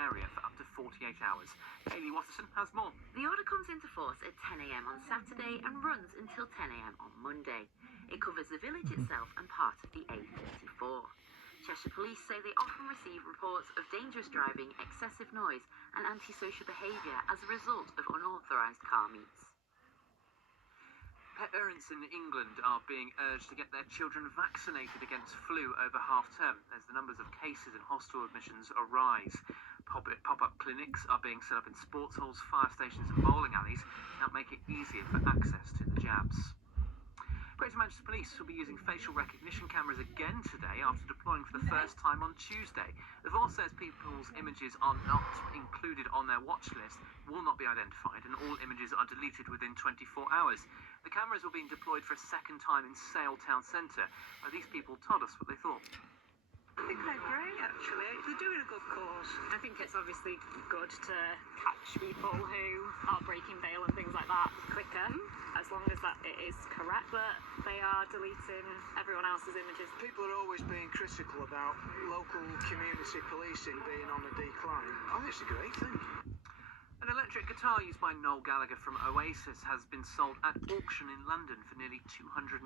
area for up to 48 hours. Hayley Watterson has more. The order comes into force at 10 a.m. on Saturday and runs until 10 a.m. on Monday. It covers the village itself and part of the A34. Cheshire Police say they often receive reports of dangerous driving, excessive noise and antisocial behaviour as a result of unauthorised car meets. Pet parents in England are being urged to get their children vaccinated against flu over half-term as the numbers of cases and hospital admissions arise. Pop-up clinics are being set up in sports halls, fire stations and bowling alleys to help make it easier for access to the jabs. Greater Manchester Police will be using facial recognition cameras again today after deploying for the first time on Tuesday. The force says people's images are not included on their watch list, will not be identified, and all images are deleted within 24 hours. The cameras were being deployed for a second time in Sale Town Centre, where these people told us what they thought. I think they're great, actually. They're doing a good cause. I think it's obviously good to catch people who are breaking bail and things like that quicker, as long as that it is correct. But they are deleting everyone else's images. People are always being critical about local community policing being on a decline. I think it's a great thing. An electric guitar used by Noel Gallagher from Oasis has been sold at auction in London for nearly £290,000.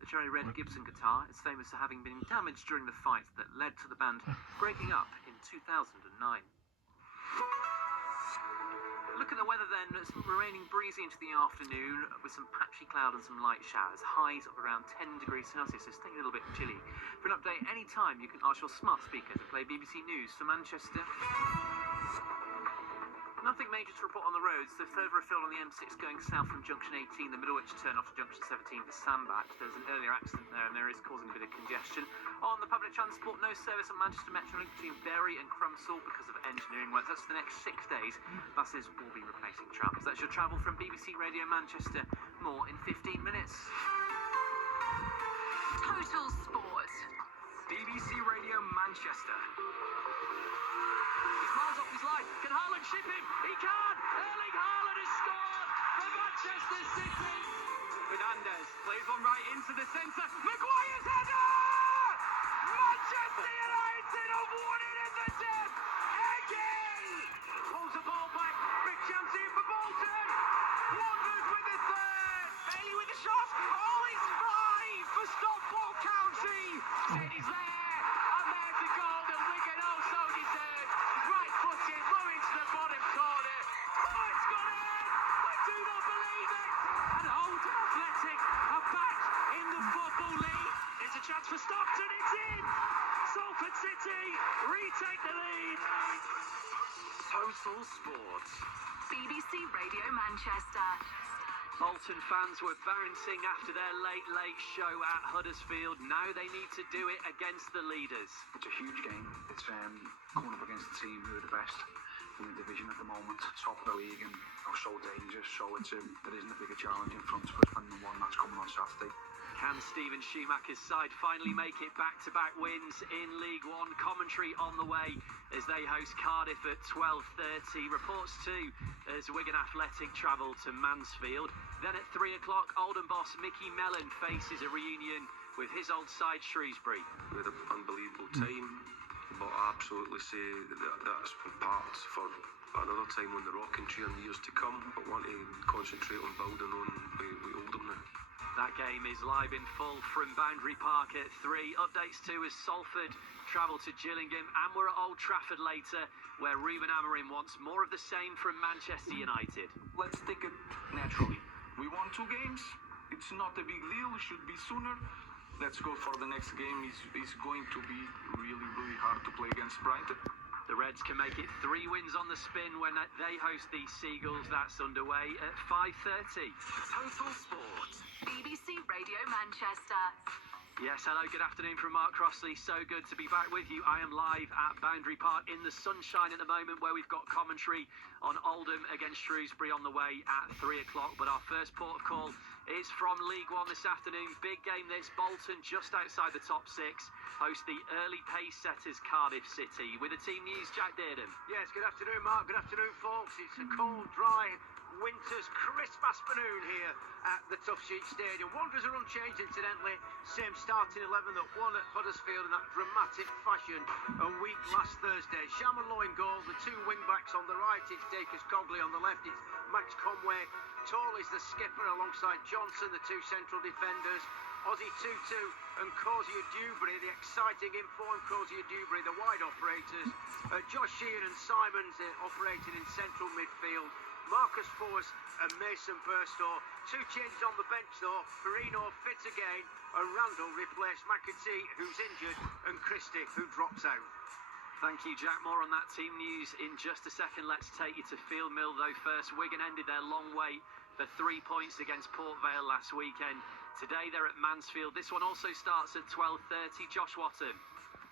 The cherry red Gibson guitar is famous for having been damaged during the fight that led to the band breaking up in 2009. Look at the weather then. It's remaining breezy into the afternoon with some patchy cloud and some light showers. Highs of around 10 degrees Celsius, so staying a little bit chilly. For an update anytime, you can ask your smart speaker to play BBC News for Manchester. Nothing major to report on the roads. There's further afield on the M6 going south from junction 18, the Middlewich turn off to junction 17 for Sandbach. There's an earlier accident there and there is causing a bit of congestion. On the public transport, no service on Manchester Metrolink between Bury and Crumpsall because of engineering work. That's for the next 6 days. Buses will be replacing trams. That's your travel from BBC Radio Manchester. More in 15 minutes. Total Sport. BBC Radio Manchester. Miles off his line. Can Haaland ship him? He can! Erling Haaland has scored for Manchester City! Fernandes plays one right into the centre. Maguire's header! Manchester United have won it in the dip! Again! Pulls the ball back. Big chance here for Bolton! Wanderers with the third! Bailey with the shot! Oh, it's 5 for Stockport County! City's there! And there's the goal that Wigan also deserved! Right footed, low into the bottom corner. Oh, it's gone in! I do not believe it! And Oldham Athletic are back in the Football League. There's a chance for Stockton, it's in! Salford City retake the lead. Total Sport. BBC Radio Manchester. Bolton fans were bouncing after their late show at Huddersfield. Now they need to do it against the leaders. It's a huge game. It's coming up against a team who are the best in the division at the moment, top of the league, and are so dangerous. So there isn't a bigger challenge in front of us than the one that's coming on Saturday. Can Steven Schumacher's side finally make it back-to-back wins in League One? Commentary on the way as they host Cardiff at 12:30. Reports too as Wigan Athletic travel to Mansfield. Then at 3 o'clock, Oldham boss Mickey Mellon faces a reunion with his old side Shrewsbury. We had an unbelievable time, but I absolutely say that's part for another time on the rocking chair in the years to come, but want to concentrate on building on with Oldham now. That game is live in full from Boundary Park at 3. Updates too as Salford travel to Gillingham, and we're at Old Trafford later, where Ruben Amorim wants more of the same from Manchester United. Let's take it naturally. We won 2 games. It's not a big deal. It should be sooner. Let's go for the next game. It's going to be really, really hard to play against Brighton. The Reds can make it 3 wins on the spin when they host the Seagulls. That's underway at 5:30. Total Sport. BBC Radio Manchester. Yes, hello, good afternoon from Mark Crossley. So good to be back with you. I am live at Boundary Park in the sunshine at the moment, where we've got commentary on Oldham against Shrewsbury on the way at 3 o'clock. But our first port of call is from League One this afternoon. Big game this. Bolton, just outside the top 6, host the early pace setters Cardiff City. With the team news, Jack Dearden. Yes, good afternoon, Mark. Good afternoon, folks. It's a cold, dry, winter's crisp afternoon here at the Tough Sheet Stadium. Wanderers are unchanged, incidentally. Same starting 11 that won at Huddersfield in that dramatic fashion a week last Thursday. Sham and Lowe in goal, the two wing-backs on the right, it's Dacus Cogley, on the left it's Max Conway. Tall is the skipper alongside Johnson, the two central defenders. Ozzy Tutu and Kozia Dewberry, the exciting informed Kozia Dewberry, the wide operators. Josh Sheehan and Simons operating in central midfield. Marcus Force and Mason Burstow. Two changes on the bench though. Perino fit again and Randall replaced McAtee, who's injured, and Christie, who drops out. Thank you, Jack. More on that team news in just a second. Let's take you to Field Mill though first. Wigan ended their long wait for 3 points against Port Vale last weekend. Today they're at Mansfield. This one also starts at 12:30. Josh Watton.